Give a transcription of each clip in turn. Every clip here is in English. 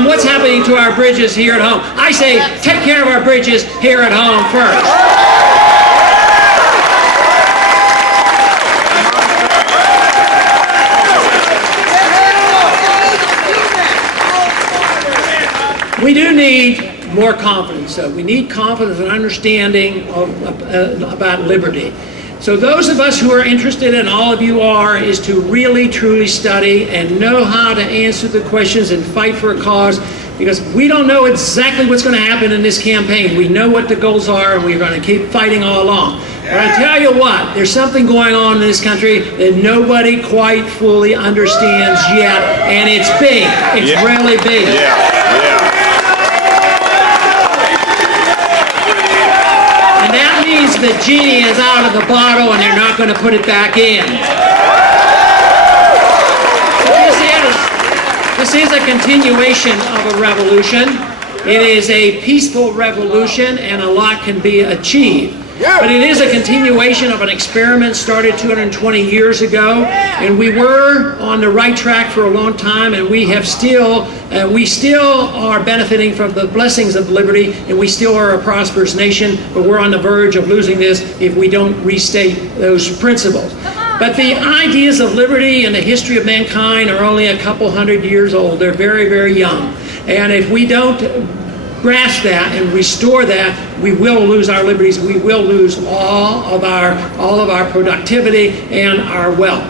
on what's happening to our bridges here at home. I say, take care of our bridges here at home first. We do need more confidence, though. We need confidence and understanding about liberty. So those of us who are interested, and all of you are, is to really truly study and know how to answer the questions and fight for a cause, because we don't know exactly what's going to happen in this campaign. We know what the goals are, and we're going to keep fighting all along. But I tell you what, there's something going on in this country that nobody quite fully understands yet, and it's big. It's really big. The genie is out of the bottle and they're not going to put it back in. This is a continuation of a revolution. It is a peaceful revolution and a lot can be achieved. But it is a continuation of an experiment started 220 years ago, and we were on the right track for a long time, and we still are benefiting from the blessings of liberty, and we still are a prosperous nation, but we're on the verge of losing this if we don't restate those principles. But the ideas of liberty and the history of mankind are only a couple hundred years old. They're very, very young. And if we don't grasp that and restore that, we will lose our liberties. We will lose all of our productivity and our wealth.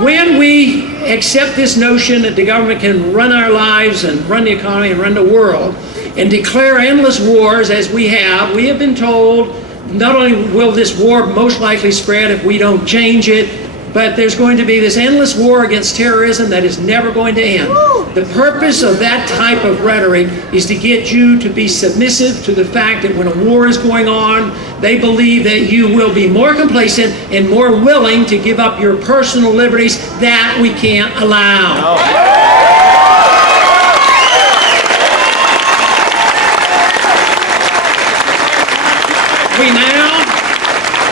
When we accept this notion that the government can run our lives and run the economy and run the world and declare endless wars as we have been told not only will this war most likely spread if we don't change it, but there's going to be this endless war against terrorism that is never going to end. The purpose of that type of rhetoric is to get you to be submissive to the fact that when a war is going on, they believe that you will be more complacent and more willing to give up your personal liberties. That we can't allow.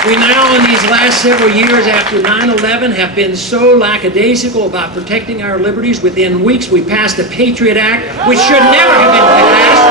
We now, in these last several years after 9/11, have been so lackadaisical about protecting our liberties. Within weeks, we passed the Patriot Act, which should never have been passed.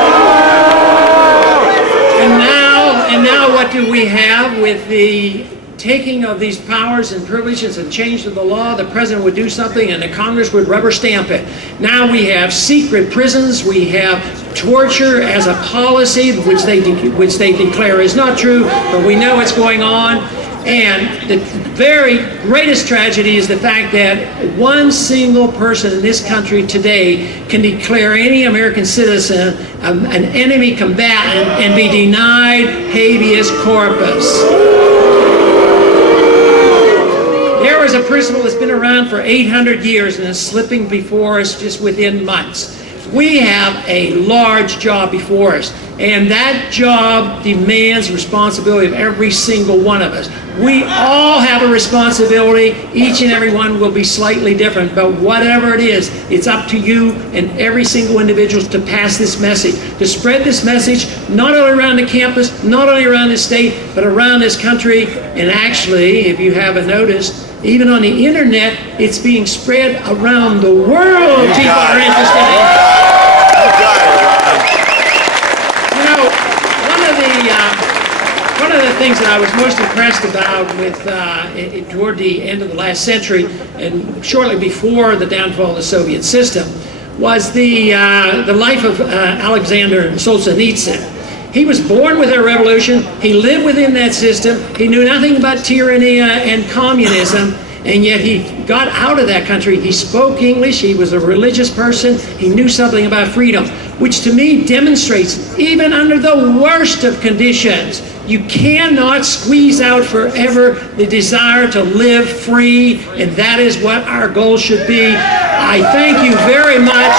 And now what do we have with the taking of these powers and privileges and change to the law? The president would do something and the Congress would rubber stamp it. Now we have secret prisons, we have torture as a policy, which they declare is not true, but we know it's going on. And the very greatest tragedy is the fact that one single person in this country today can declare any American citizen an enemy combatant and be denied habeas corpus. There is a principle that's been around for 800 years and is slipping before us just within months. We have a large job before us, and that job demands responsibility of every single one of us. We all have a responsibility. Each and every one will be slightly different, but whatever it is, it's up to you and every single individual to pass this message, to spread this message not only around the campus, not only around the state, but around this country. And actually, if you haven't noticed, even on the internet, it's being spread around the world. People are interested in it. You know, one of the things that I was most impressed about with toward the end of the last century and shortly before the downfall of the Soviet system was the life of Alexander Solzhenitsyn. He was born with a revolution. He lived within that system. He knew nothing about tyranny and communism, and yet he got out of that country. He spoke English. He was a religious person. He knew something about freedom, which to me demonstrates, even under the worst of conditions, you cannot squeeze out forever the desire to live free, and that is what our goal should be. I thank you very much.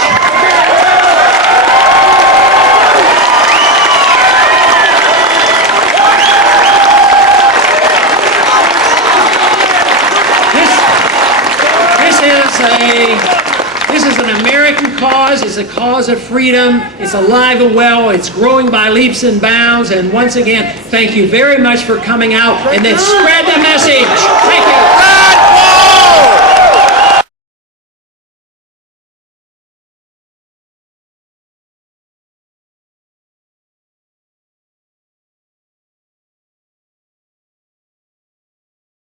This is an American cause. It's a cause of freedom. It's alive and well. It's growing by leaps and bounds. And once again, thank you very much for coming out and then spread the message. Thank you.